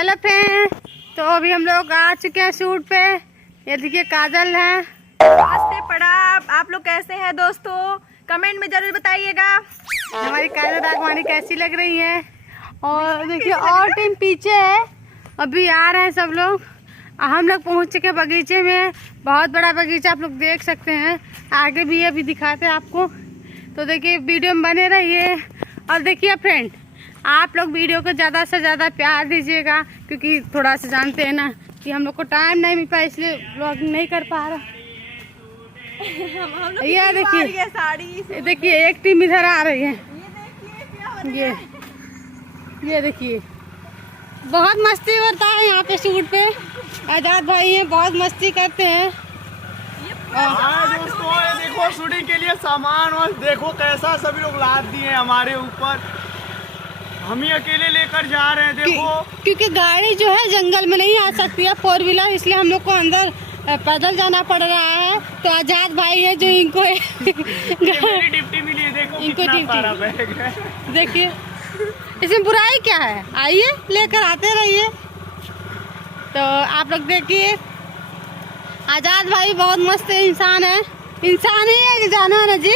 Hello friend, तो अभी हम लोग आ चुके हैं शूट पे। ये देखिए काजल है। नमस्ते प्रणाम। आप लोग कैसे हैं दोस्तों? कमेंट में जरूर बताइएगा हमारी काजल राघवानी कैसी लग रही है। और देखिए और टीम पीछे है, अभी आ रहे हैं सब लोग। हम लोग पहुंच चुके बगीचे में। बहुत बड़ा बगीचा आप लोग देख सकते हैं। आगे भी अभी दिखाते हैं आपको, तो देखिए वीडियो में बने रहिए। और देखिए फ्रेंड, आप लोग वीडियो को ज़्यादा से ज़्यादा प्यार दीजिएगा, क्योंकि थोड़ा सा जानते हैं ना कि हम लोग को टाइम नहीं मिल पाया, इसलिए व्लॉगिंग नहीं कर पा रहा। ये देखिए एक टीम इधर आ रही है। ये देखिए बहुत मस्ती होता है यहाँ पे शूट पे। आजाद भाई हैं, बहुत मस्ती करते हैं। दोस्तों ये देखो शूटिंग के लिए सामान, और देखो कैसा सभी लोग लाद दिए हमारे ऊपर। हम ही अकेले लेकर जा रहे हैं। देखो क्योंकि गाड़ी जो है जंगल में नहीं आ सकती है, 4 व्हीलर, इसलिए हम लोग को अंदर पैदल जाना पड़ रहा है। तो आजाद भाई है जो इनको मेरी डिप्टी मिली है। देखो इनको कितना सारा बैग है। देखिए इसमें बुराई क्या है, आइए लेकर आते रहिए। तो आप लोग देखिए, आजाद भाई बहुत मस्त इंसान है। इंसान ही है कि जानवर है जी?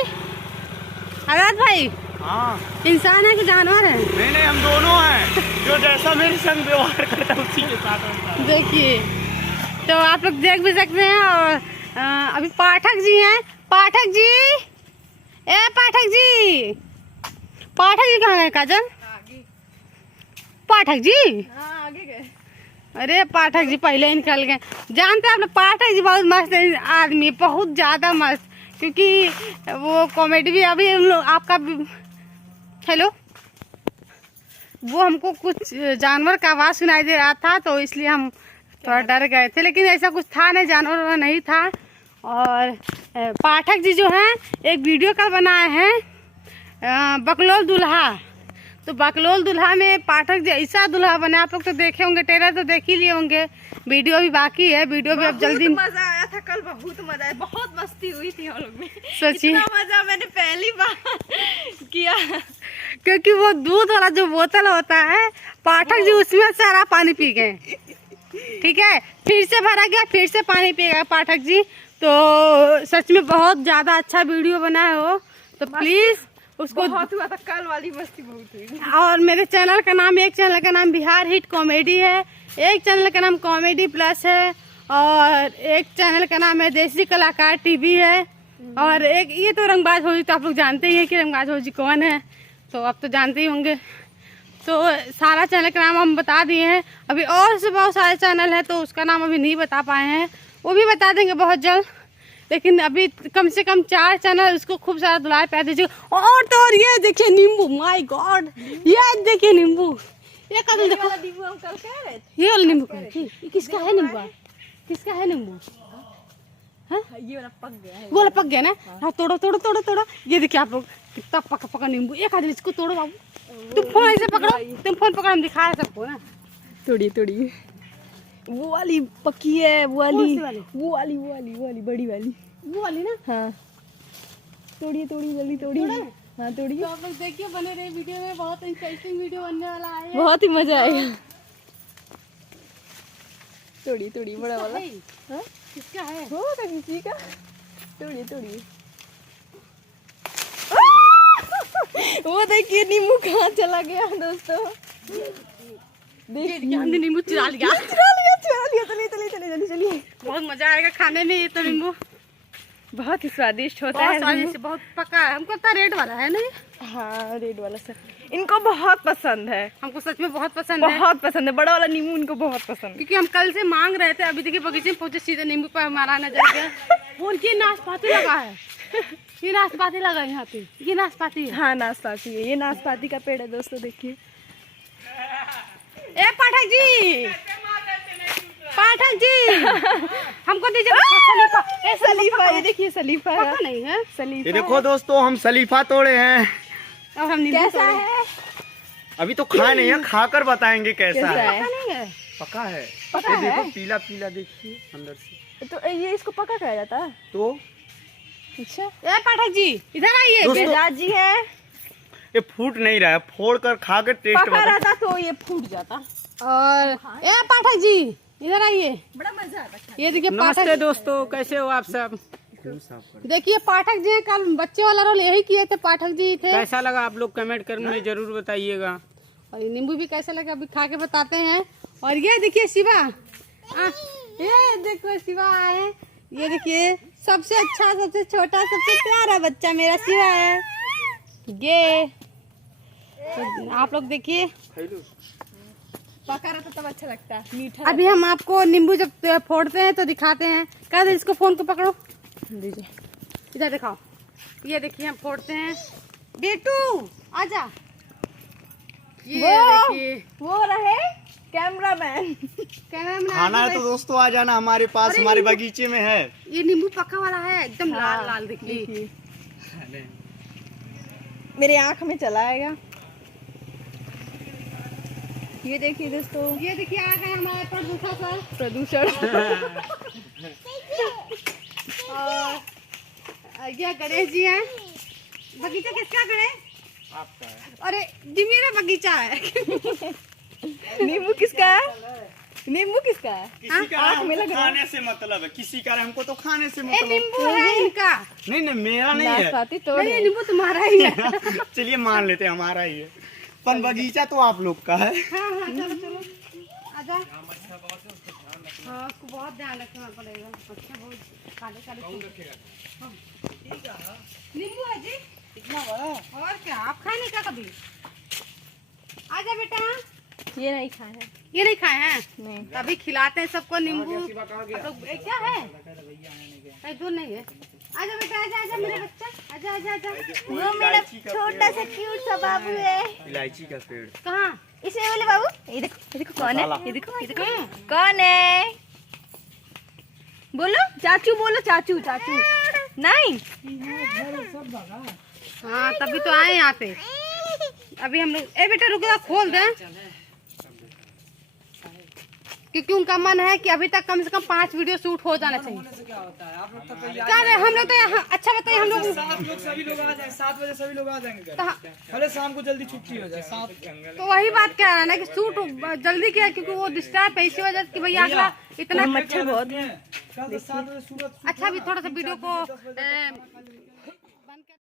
आजाद भाई हाँ इंसान है कि जानवर है? नहीं, हम दोनों हैं। जो जैसा मेरे संग व्यवहार करता है उसी के साथ होता है। देखिए तो आप लोग देख भी सकते हैं। और अभी पाठक जी हैं। पाठक जी, ए पाठक जी, पाठक जी कहाँ गए? काजल, पाठक जी आगे गए। अरे पाठक जी पहले ही निकल गए। जानते हैं आप लोग, पाठक जी बहुत मस्त आदमी, बहुत ज़्यादा मस्त। क्योंकि वो कॉमेडी भी अभी आपका हेलो, वो हमको कुछ जानवर का आवाज़ सुनाई दे रहा था, तो इसलिए हम थोड़ा डर गए थे। लेकिन ऐसा कुछ था नहीं, जानवर नहीं था। और पाठक जी जो हैं एक वीडियो का बनाए हैं बकलोल दूल्हा। तो बकलोल दूल्हा में पाठक जी ऐसा दूल्हा बने, आप लोग तो देखे होंगे, ट्रेलर तो देख ही लिए होंगे। वीडियो भी बाकी है, वीडियो भी अब जल्दी। मजा आया था कल, बहुत मजा आया, बहुत मस्ती हुई थी हम लोग में। सोचिए इतना मजा मैंने पहली बार किया। क्योंकि वो दूध वाला जो बोतल होता है, पाठक जी उसमें सारा पानी पी गए। ठीक है, फिर से भरा गया, फिर से पानी पी गया पाठक जी। तो सच में बहुत ज़्यादा अच्छा वीडियो बनाए हो, तो प्लीज़ उसको। बहुत हुआ था कल वाली मस्ती, बहुत हुई। और मेरे चैनल का नाम, एक चैनल का नाम बिहार हिट कॉमेडी है, एक चैनल का नाम कॉमेडी प्लस है, और एक चैनल का नाम है देसी कलाकार टीवी है, और एक ये तो रंगबाज फौजी, तो आप लोग जानते ही हैं कि रंगबाज फौजी कौन है, तो आप तो जानते ही होंगे। तो सारा चैनल का नाम हम बता दिए हैं। अभी और से बहुत सारे चैनल है, तो उसका नाम अभी नहीं बता पाए हैं, वो भी बता देंगे बहुत जल्द। लेकिन अभी कम से कम 4 चैनल, उसको खूब सारा दुलार प्यार दीजिए। और तो और ये देखिए नींबू, माय गॉड, ये देखिए नींबू, ये कदम देखो, हम कल कह रहे थे ये वाला नींबू ये किसका है? नींबू किसका है? नींबू ये वाला पक गया है। वो वाला पक गया ना? हाँ तोड़ो तोड़ो तोड़ो तोड़ो। ये देखिए आप लोग कितना पका पका नींबू। एक आदमी इसको तोड़ो बाबू, तुम फोन ऐसे पकड़ो, तुम फोन पकड़ो, हम दिखा सबको ना। तोड़िए तोड़िए। वो वाली पकी है, वो वाली, वाली? वो वाली बड़ी वाली, वो वाली ना? हाँ तोड़िए जल्दी तोड़िए। हाँ तोड़िए। तो आप लोग देखिए, बने रहे वीडियो में, बहुत इंटरेस्टिंग वीडियो बनने वाला है। बहुत ही मजा आएगा। तोड़िए बड़ा वाला। हाँ किसका है? हो तो किसी का। तोड़िए। वो देखिए नींबू कहाँ चला गया दोस्तों। देखिए हमने नींबू चुरा लिया। चलिए। बहुत मजा आएगा खाने में ये तो नींबू। बहुत ही स्वादिष्ट होता बहुत है। स्वादिष्ट, बहुत पका है। हमको तो रेड वाला है नहीं, हाँ रेड वाला सर, इनको बहुत पसंद है। हमको सच में बहुत पसंद है। बहुत पसंद है, बड़ा वाला नींबू इनको बहुत पसंद है। क्योंकि हम कल से मांग रहे थे। अभी देखिए बगीचे में पहुंचे, सीधे नींबू पर हमारा नजर गया। वो उनकी नाशपाती लगा है, ये नाशपाती लगा है यहाँ पे, ये नाशपाती है। हाँ नाशपाती है, ये नाशपाती का पेड़ है दोस्तों। देखिए ए पाठक जी, पाठक जी हमको दीजिए सलीफा। ये देखिए सलीफा है। पका नहीं है सलीफा ये देखो दोस्तों, हम सलीफा तोड़े हैं। अब हम नींबू कैसा तोड़े। है? अभी तो खा नहीं है, खाकर बताएंगे कैसा है। पका नहीं है? पका है। पका ये है? देखो पीला पीला, देखिए अंदर से। तो ये इसको पका कहा जाता है। तो अच्छा ए पाठक जी इधर आइए। दोस्तों- बेजाज जी है। ये फूट नहीं रहा है, फोड़ कर खा के टेस्ट पका बता। रहता तो ये फूट जाता। और ए पाठक जी इधर आइए। बड़ा मजा आता है। ये देखिए नमस्ते पाठक, दोस्तों, कैसे हो आप सब? देखिए पाठक जी कल बच्चे वाला रोल यही किए थे, पाठक जी थे। कैसा लगा आप लोग कमेंट करने में जरूर बताइएगा। और ये नींबू भी कैसा लगा अभी खा के बताते हैं। और ये देखिए शिवा, ये देखो शिवा है, ये देखिए सबसे अच्छा, सबसे छोटा, सबसे प्यारा बच्चा मेरा शिवा है। ये तो आप लोग देखिए, पका रहता तब अच्छा लगता है, मीठा। अभी हम आपको नींबू जब फोड़ते हैं तो दिखाते हैं। कह दे इसको, फोन को पकड़ो, दीजिए। इधर दिखाओ। ये देखिए हम फोड़ते हैं। बेटू आजा। ये देखिए वो रहे कैमरामैन। कैमरा में खाना है तो दोस्तों आ जाना हमारे पास, अरे हमारे नींबू- बगीचे में है। ये नींबू पका वाला है, एकदम लाल हाँ, लाल देखिए। देखिए। मेरे आँख में चला आएगा। ये देखिए दोस्तों, ये देखिए आ गए हमारे प्रदूषण। और ये गणेश जी हैं। बगीचा किसका गणेश? आपका है। अरे जी मेरा बगीचा है। नींबू किसका है? नींबू किसका है? किसी का आँख में हमको लग रहा है। खाने से मतलब है, किसी का हमको तो खाने से ए मतलब है। नींबू है इनका। नहीं नहीं, मेरा नहीं है। नाशपाती तोड़ नहीं नींबू तुम्हारा ही है। चलिए मान लेते हैं हमारा ही है, पर बगीचा तो आप लोग का है। हाँ हाँ चलो चलो आजा। हाँ उसको बहुत ध्यान रखना पड़ेगा। अच्छा बहुत काले काले हाँ। नींबू है जी इतना बड़ा। और क्या आप खाए नहीं क्या कभी? आजा बेटा। ये नहीं खाए हैं। ये नहीं खाए हैं? नहीं। अभी खिलाते हैं सबको नींबू। तो ए, क्या है? कहीं दूर नहीं है। आजा बेटा, आजा आजा मेरा बच्चा, आजा आजा आजा। वो मेरा छोटा सा क्यूट सा बाबू है। इलायची का पेड़। कहाँ? इसमें बोले बाबू, ये देखो कौन है? ये देखो कहाँ? कौन है? बोलो चाचू, बोलो चाचू चाचू। नहीं, हाँ तभी तो आए यहाँ पे। अभी हम लोग, ए बेटा रुक जा, खोल दे, क्योंकि उनका मन है कि अभी तक कम से कम 5 वीडियो शूट हो जाना चाहिए। क्या रे, हम लोग तो यहाँ अच्छा बताइए, हम लोग 7 लोग सभी लोग आ जाएंगे, 7 बजे सभी लोग आ जाएंगे घर। तो, भले शाम को जल्दी छुट्टी हो जाए 7। तो वही बात कह रहा है ना कि शूट जल्दी किया, क्योंकि वो डिस्टर्ब है, इसी वजह से कि भैया अगला इतना मच्छर बहुत है। कल 7 बजे सूरज अच्छा। अभी थोड़ा सा वीडियो को